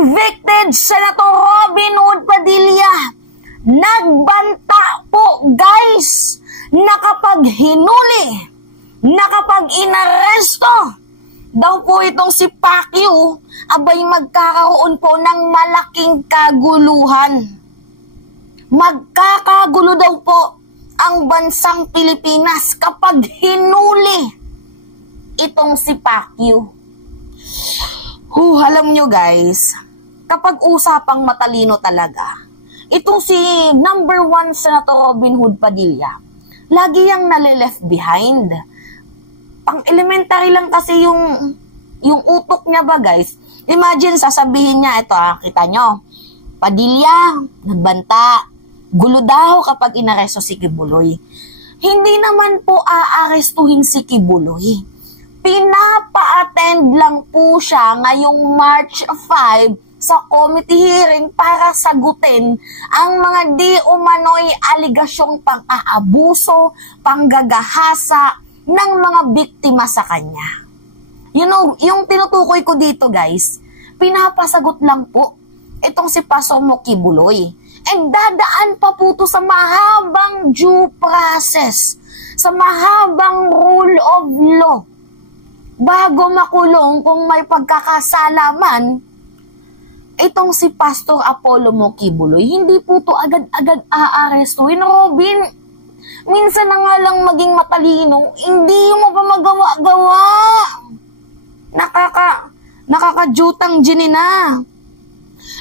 Convicted Senator Robin Hood Padilla. Nagbanta po guys na kapag hinuli, na kapag inaresto daw po itong si Pacquiao, abay magkakaroon po ng malaking kaguluhan. Magkakagulo daw po ang bansang Pilipinas kapag hinuli itong si Pacquiao. Alam nyo guys, kapag usapang matalino talaga, itong si number 1 Senator Robin Hood Padilla, lagi yang nale-left behind. Pang elementary lang kasi yung utok niya ba guys. Imagine sasabihin niya, ito kita nyo, Padilla, nagbanta, gulo daw kapag inaresto si Kibuloy. Hindi naman po aarestuhin si Kibuloy. Pinapa-attend lang po siya ngayong March 5 sa committee hearing para sagutin ang mga di umano'y aligasyong pang-aabuso, panggagahasa ng mga biktima sa kanya. You know, yung tinutukoy ko dito guys, pinapasagot lang po itong si Pastor Mo Kibuloy. And dadaan pa po ito sa mahabang due process, sa mahabang rule of law. Bago makulong kung may pagkakasalaman, itong si Pastor Apollo Mo Kibuloy, hindi po to agad-agad aarestuhin. Robin, minsan na nga lang maging matalino, hindi mo pa magawa-gawa. Nakakajutang ginina.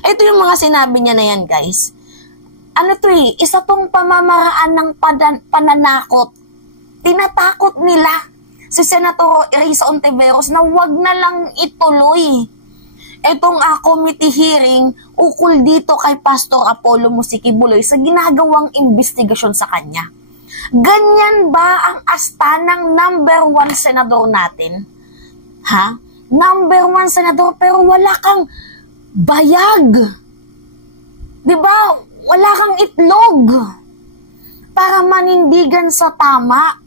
Ito yung mga sinabi niya na yan, guys. Isa tong pamamaraan ng pananakot. Tinatakot nila si Senator Risa Ontiveros na wag na lang ituloy itong committee hearing ukol dito kay Pastor Apollo Mo Kibuloy sa ginagawang investigasyon sa kanya. Ganyan ba ang asta ng number 1 senador natin? Ha? Number 1 senador pero wala kang bayag. Diba? Wala kang itlog para manindigan sa tama.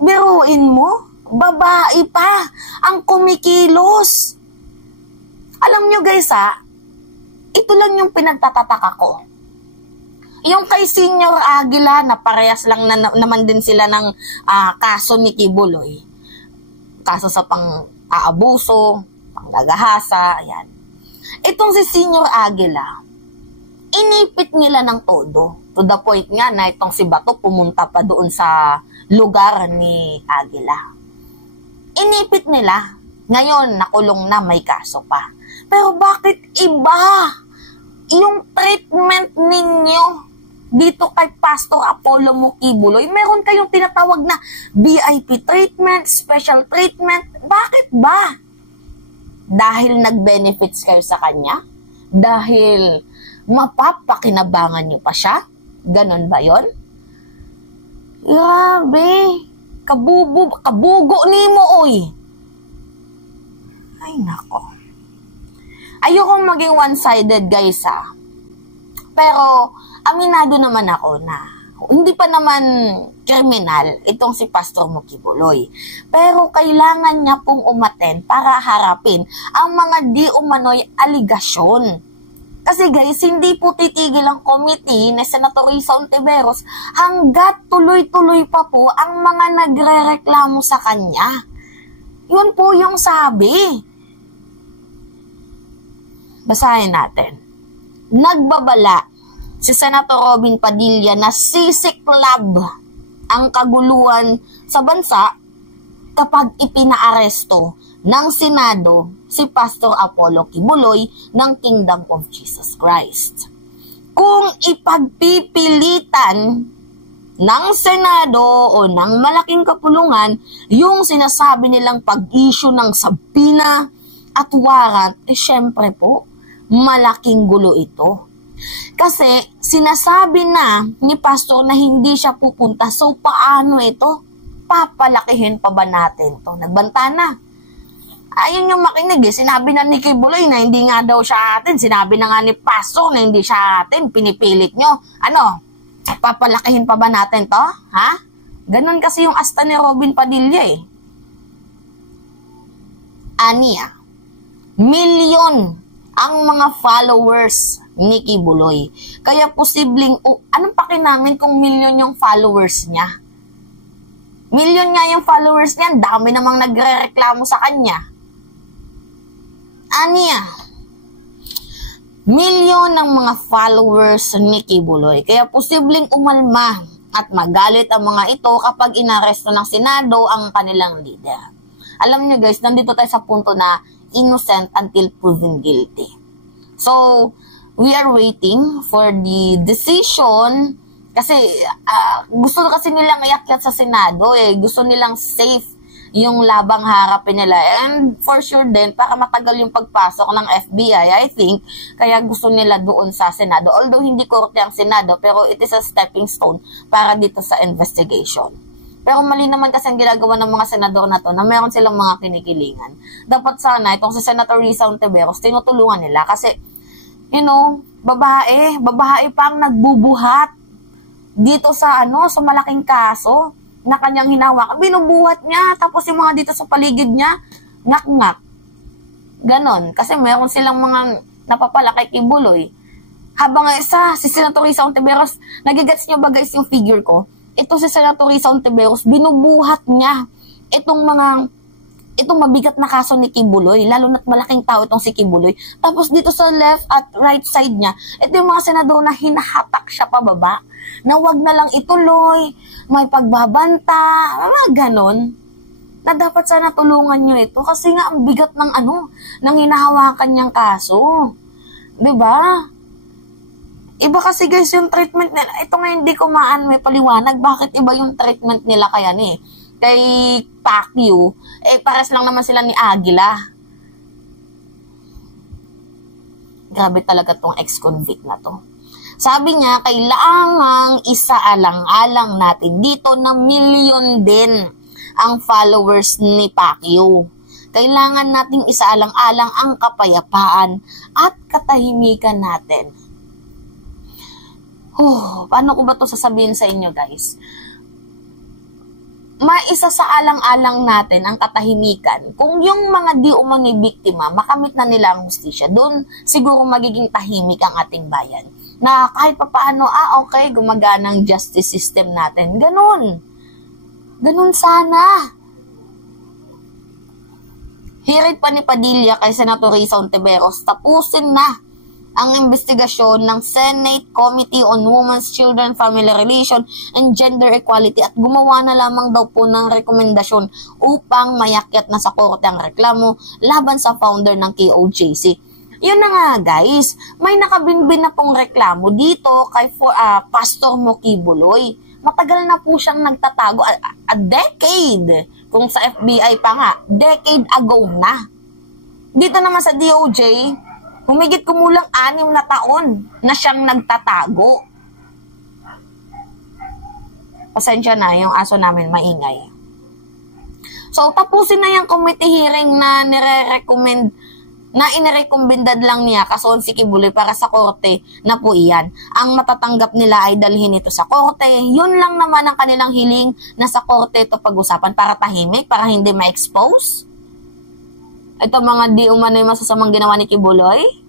Biruin mo, babae pa ang kumikilos. Alam nyo guys ito lang yung pinagtatataka ko. Yung kay Senior Aguila na parehas lang naman din sila ng kaso ni Kibuloy. Kaso sa pang-aabuso, panggagahasa, ayan. Itong si Senior Aguila, inipit nila ng todo. To the point nga na itong si Bato pumunta pa doon sa lugar ni Aguila. Inipit nila. Ngayon, nakulong na, may kaso pa. Pero bakit iba yung treatment ninyo dito kay Pastor Apollo Mo Kibuloy? Meron kayong tinatawag na VIP treatment, special treatment. Bakit ba? Dahil nag-benefits kayo sa kanya? Dahil mapapakinabangan nyo pa siya? Ganon ba yon? Grabe. Kabugo ni mo, oy. Ay, nako. Ayokong maging one-sided, guys, Pero, aminado naman ako na hindi pa naman kriminal itong si Pastor Mo Kibuloy. Pero kailangan niya pong umaten para harapin ang mga di umano'y aligasyon. Kasi guys, hindi po titigil ang committee ni Senator Risa Ontiveros hanggat tuloy-tuloy pa po ang mga nagrereklamo sa kanya. Yun po yung sabi. Basahin natin. Nagbabala si Senator Robin Padilla na sisiklab ang kaguluhan sa bansa kapag ipinaaresto ng Senado si Pastor Apollo Kibuloy ng Kingdom of Jesus Christ. Kung ipagpipilitan ng Senado o ng malaking kapulungan yung sinasabi nilang pag-issue ng sabina at warrant, syempre po, malaking gulo ito. Kasi sinasabi na ni Pastor na hindi siya pupunta. So paano ito? Papalakihin pa ba natin to? Nagbanta na. Ayun yung makinig Sinabi na ni Kibuloy na hindi nga daw siya atin. Sinabi na nga ni Pastor na hindi siya atin. Pinipilit nyo. Ano? Papalakihin pa ba natin to? Ha? Ganon kasi yung asta ni Robin Padilla Aniya. Milyon ang mga followers ni Kibuloy. Kaya posibleng, anong paki namin kung million yung followers niya? Million nga yung followers niya, dami namang nagre-reklamo sa kanya. Aniya, milyon ng mga followers ni Kibuloy. Kaya posibleng umalma at magalit ang mga ito kapag inaresto ng Senado ang kanilang leader. Alam niyo guys, nandito tayo sa punto na innocent until proven guilty. So, we are waiting for the decision kasi gusto kasi nilang iakyat sa Senado gusto nilang safe yung labang harapin nila. And for sure din, para matagal yung pagpasok ng FBI, I think, kaya gusto nila doon sa Senado. Although hindi korte ang Senado, pero it is a stepping stone para dito sa investigation. Pero mali naman kasi ang ginagawa ng mga senador na to na meron silang mga kinikilingan. Dapat sana itong si Senator Risa Hontiveros tinutulungan nila kasi, you know, babae pa ang nagbubuhat dito sa sa malaking kaso na kanyang hinawakan. Binubuhat niya, tapos yung mga dito sa paligid niya, ngak-ngak. Ganon. Kasi meron silang mga napapala kay Kibuloy. Habang si Senator Risa Hontiveros, nagigets niyo ba guys yung figure ko? Ito si Senator Risa Hontiveros, binubuhat niya itong mabigat na kaso ni Kibuloy, lalo na't malaking tao itong si Kibuloy. Tapos dito sa left at right side niya, ito yung mga senador na hinahatak siya pababa, na wag na lang ituloy, may pagbabanta, mga ganon, na dapat sana tulungan nyo ito, kasi nga ang bigat ng ng hinahawakan niyang kaso. Diba? Iba kasi guys yung treatment nila. Ito nga hindi ko may paliwanag bakit iba yung treatment nila kay Pacquiao. Pares lang naman sila ni Aguila. Grabe talaga tong ex-convict na to. Sabi niya, kailangang isaalang-alang natin dito na milyon din ang followers ni Pacquiao. Kailangan nating isaalang-alang ang kapayapaan at katahimikan natin. Paano ko ba ito sasabihin sa inyo guys? Maisa sa alang-alang natin ang katahimikan. Kung yung mga di umano'y biktima, makamit na nila ang hustisya, doon siguro magiging tahimik ang ating bayan. Na kahit papaano, okay, gumagana ang justice system natin. Ganun. Ganun sana. Hirit pa ni Padilla kay Senator Risa Hontiveros, tapusin na ang investigasyon ng Senate Committee on Women's, Children, Family Relation, and Gender Equality at gumawa na lamang daw po ng rekomendasyon upang mayakyat na sa korte ang reklamo laban sa founder ng KOJC. Yun na nga guys, may nakabinbin na pong reklamo dito kay Pastor Mo Kibuloy. Matagal na po siyang nagtatago, a decade, kung sa FBI pa nga, decade ago na. Dito naman sa DOJ, humigit kumulang 6 na taon na siyang nagtatago. Pasensya na, yung aso namin maingay. So, tapusin na yung committee hearing na inirekomendad lang niya kason si Kibuloy para sa korte na po iyan. Ang matatanggap nila ay dalhin ito sa korte. Yun lang naman ang kanilang hiling na sa korte ito pag-usapan para tahimik, para hindi ma-expose. Ito mga di umano'y masasamang ginawa ni Kibuloy.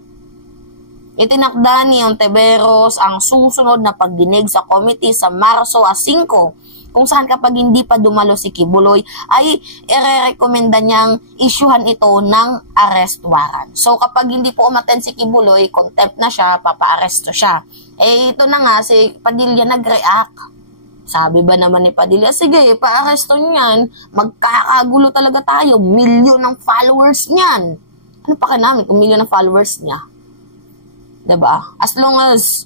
Itinakda ni Hontiveros ang susunod na pagdinig sa committee sa Marso 5, kung saan kapag hindi pa dumalo si Kibuloy ay irerekomenda niyang isyuhan ito ng arrest warrant. So kapag hindi po umattend si Kibuloy, contempt na siya, papa-aresto siya. Ito na nga, si Padilla nag-react. Sabi ba naman ni Padilla, sige, pa-aresto niyan, magkakagulo talaga tayo, milyon ng followers niyan. Ano pa namin kung milyon ng followers niya? Diba? As long as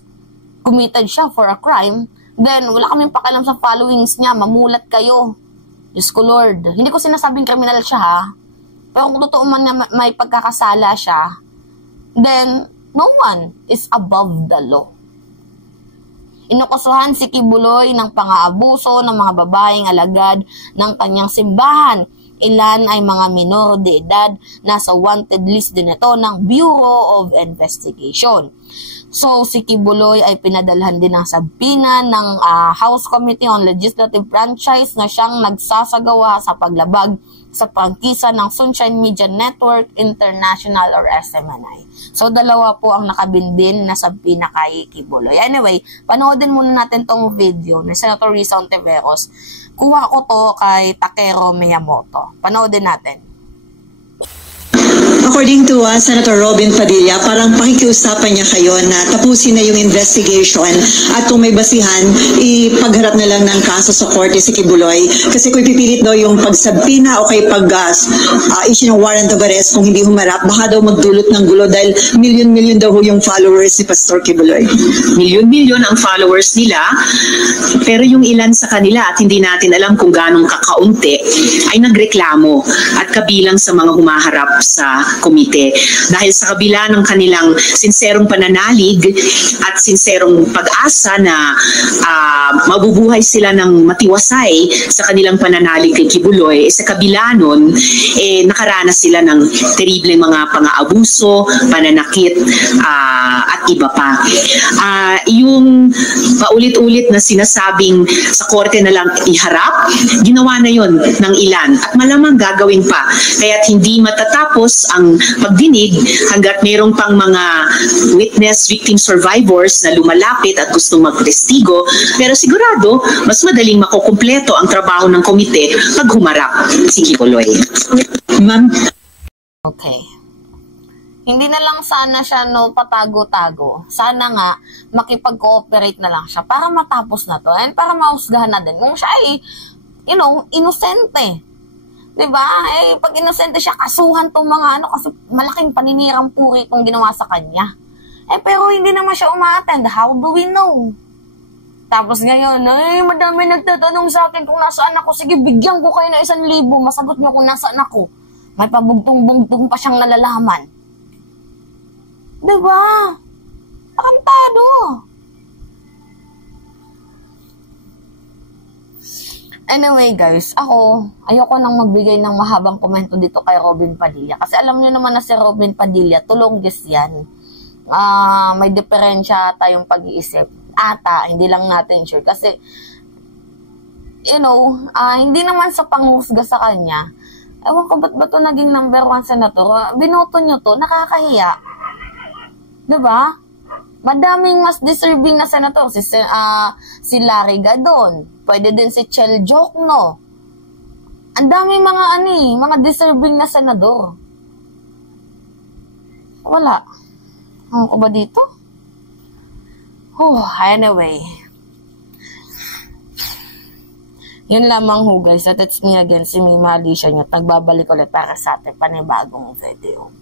committed siya for a crime, then wala kaming pakialam sa followings niya, mamulat kayo. Diyos ko Lord, hindi ko sinasabing kriminal siya ha, pero kung totoo man na may pagkakasala siya, then no one is above the law. Inukusuhan si Kibuloy ng pang-aabuso ng mga babaeng alagad ng kanyang simbahan. Ilan ay mga minor de edad, nasa wanted list din ito ng Bureau of Investigation. So, si Kibuloy ay pinadalhan din ng sabina ng House Committee on Legislative Franchise na siyang nagsasagawa sa paglabag sa prangkisa ng Sunshine Media Network International or SMNI. So, dalawa po ang nakabindin na sabina kay Kibuloy. Anyway, panoodin muna natin tong video ni Senator Risa Hontiveros. Kuha ko to kay Takeru Miyamoto. Panoodin natin. According to Senator Robin Padilla, parang pakikiusapan niya kayo na tapusin na yung investigation at kung may basihan, ipagharap na lang ng kaso sa korte si Kibuloy. Kasi kung ipipilit daw yung pagsabpina o kay issue ng warrant of arrest kung hindi humarap, baka daw magdulot ng gulo dahil million-million daw yung followers ni Pastor Kibuloy. Million-million ang followers nila, pero yung ilan sa kanila at hindi natin alam kung ganong kakaunti ay nagreklamo at kabilang sa mga humaharap sa komite. Dahil sa kabila ng kanilang sinserong pananalig at sinserong pag-asa na mabubuhay sila ng matiwasay sa kanilang pananalig kay Kibuloy, sa kabila nun, nakaranas sila ng terrible mga pang-aabuso, pananakit, at iba pa. Yung paulit-ulit na sinasabing sa korte na lang iharap, ginawa na yon ng ilan at malamang gagawin pa. Kaya't hindi matatapos ang pagdinig hanggat mayroong pang mga witness, victim survivors na lumalapit at gustong magtestigo, pero sigurado mas madaling makukumpleto ang trabaho ng komite pag humarap si Kibuloy. Ma'am? Okay. Hindi na lang sana siya patago-tago. Sana nga makipag-cooperate na lang siya para matapos na to and para mahusgahan na din kung siya ay, inosente. Diba? Pag inosente siya, kasuhan tong mga kasi malaking paninirang puri itong ginawa sa kanya. Pero hindi naman siya umaattend. How do we know? Tapos ngayon, madami nagtatanong sa akin kung nasaan ako. Sige, bigyan ko kayo ng 1,000. Masagot niyo kung nasaan ako. May pabugtong-bugtong pa siyang nalalaman. Diba? Akantado. Anyway guys, ayoko nang magbigay ng mahabang komento dito kay Robin Padilla. Kasi alam niyo naman na si Robin Padilla, tulonggis yan. May diferensya tayong pag-iisip. Hindi lang natin sure. Kasi, hindi naman sa panghusga sa kanya. Ewan ko ba't ba ito naging number 1 senator? Binoto nyo to, nakakahiya. Diba? Madaming mas deserving na senator. Si Larry Gadon. Pwede din si Chel Jokno. Ang daming mga deserving na senador. Wala. Ano ko ba dito? Anyway. Yun lamang guys. At it's me again, si Mima Alicia Nyot. Nagbabalik ulit para sa ating panibagong video.